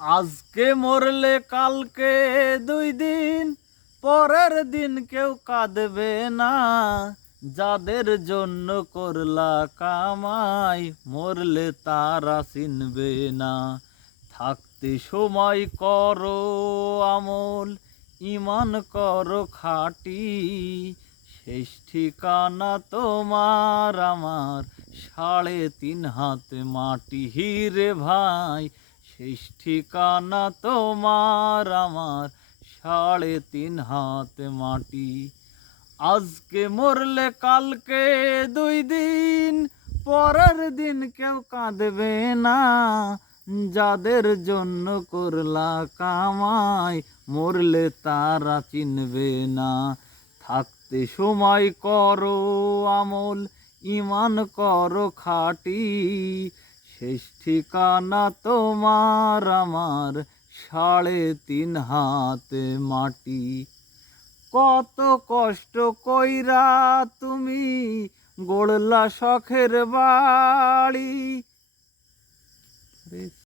আজকে মরলে কালকে 2 দিন, পরের দিন কেউ কাঁদবে না। যাদের জন্য করলা কামাই, মরলে তারা চিনবে না। থাকতে সময় করো আমল, ইমান করো খাঁটি। শেষ ঠিকানা তোমার আমার 3.5 হাত মাটি। হিরে ভাই, শেষ ঠিকানা তোমার আমার 3.5 হাত মাটি। আজকে মরলে কালকে 2 দিন, পরের দিন কেউ কাঁদবে না। যাদের জন্য করলা কামাই, মরলে তারা চিনবে না। থাকতে সময় করো আমল, ইমান করো খাঁটি। শেষ ঠিকানা তোমার আমার 3.5 হাত মাটি। কত কষ্ট কইরা তুমি গড়লা শখের বাড়ি।